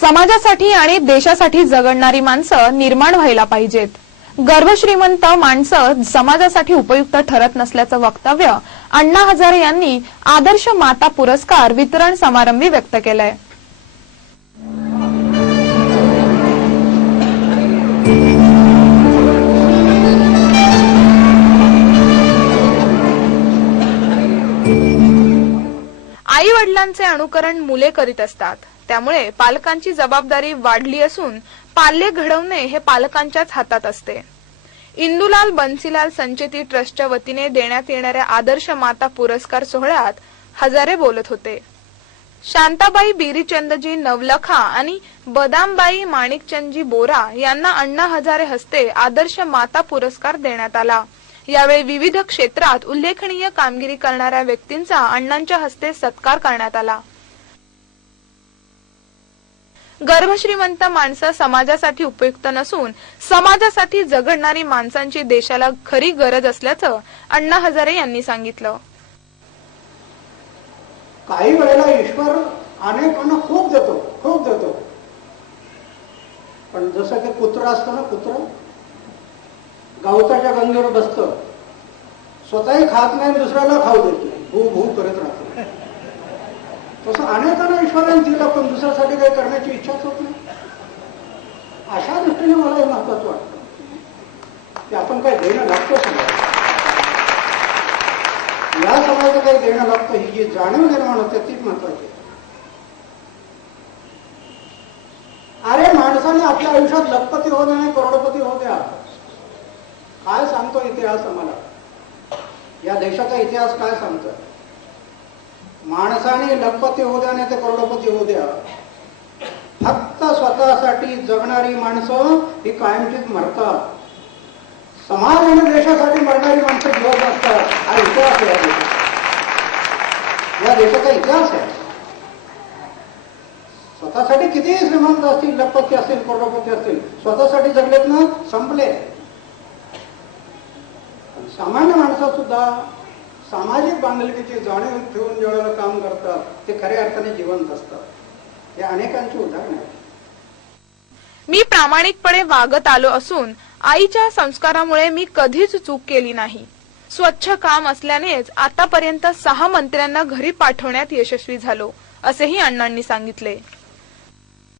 समाजासाठी आणि देशासाठी जगडणारी माणसं निर्माण व्हायला पाहिजेत. गर्भश्रीमंत माणसं समाजासाठी उपयुक्त ठरत नसल्याचं वक्तव्य अण्णा हजारे यांनी आदर्श माता पुरस्कार वितरण समारंभी व्यक्त केलंय. आई वडिलांचे अनुकरण मुले करीत असतात. त्यामुळे पालकांची जबाबदारी वाढली असून पाल्य घडवणे हे पालकांच्याच हातात असते. इंदुलाल बन्सीलाल संचेती ट्रस्टच्या वतीने देण्यात येणाऱ्या आदर्श माता पुरस्कार सोहळ्यात हजारे बोलत होते. शांताबाई बिरीचंदजी नवलखा आणि बदामबाई माणिकचंदजी बोरा यांना अण्णा हजारे हस्ते आदर्श माता पुरस्कार देण्यात आला. यावेळी विविध क्षेत्रात उल्लेखनीय कामगिरी करणाऱ्या व्यक्तींचा अण्णांच्या हस्ते सत्कार करण्यात आला. गर्भश्रीमंत माणसं समाजासाठी उपयुक्त नसून समाजासाठी जगडणारी माणसांची देशाला खरी गरज असल्याचं अण्णा हजारे यांनी सांगितलं. काही वेळेला ईश्वर अनेकांना खूप देतो खूप देतो. पण जसं की कुत्र असतं ना कुत्र गवताच्या गंगेवर बसतं. स्वतःही खात नाही दुसऱ्याला खाऊ देत नाही. भू भू करत राहतो. तसं अनेकांना ईश्वराने दिलं पण दुसऱ्यासाठी काही करण्याची इच्छाच होत नाही. अशा दृष्टीने मला हे महत्वाचं वाटतं. की आपण काय देणं लागतो या समाजाचं काही देणं लागतं ही जी जाणीव निर्माण होते तीच महत्वाची अरे माणसाने आपल्या आयुष्यात लखपती होऊ द्या करोडपती होऊ द्या. काय सांगतो इतिहास आम्हाला? या देशाचा इतिहास काय सांगतो माणसाने लखपती होऊ द्या नाही ते करोडपती होऊ द्या. फक्त स्वतःसाठी जगणारी माणसं ही कायमचीच मरतात. समाज आणि देशासाठी मरणारी माणसं जीवत असतात. हा इतिहास आहे या देशाचा. इतिहास आहे. स्वतःसाठी कितीही श्रीमंत असतील लखपती असतील करोडपती असतील स्वतःसाठी जगलेत ना संपले. सामान्य माणसं सुद्धा सामाजिक बांधिलकीची जाणीव ठेवून ज्यावेळेला काम करतात ते खऱ्या अर्थाने जिवंत असतात. हे अनेकांची उदाहरण आहे मी प्रामाणिकपणे वागत आलो असून आईच्या संस्कारामुळे मी कधीच चूक केली नाही. स्वच्छ काम असल्यानेच आतापर्यंत सहा मंत्र्यांना घरी पाठवण्यात यशस्वी झालो असेही अण्णांनी सांगितले.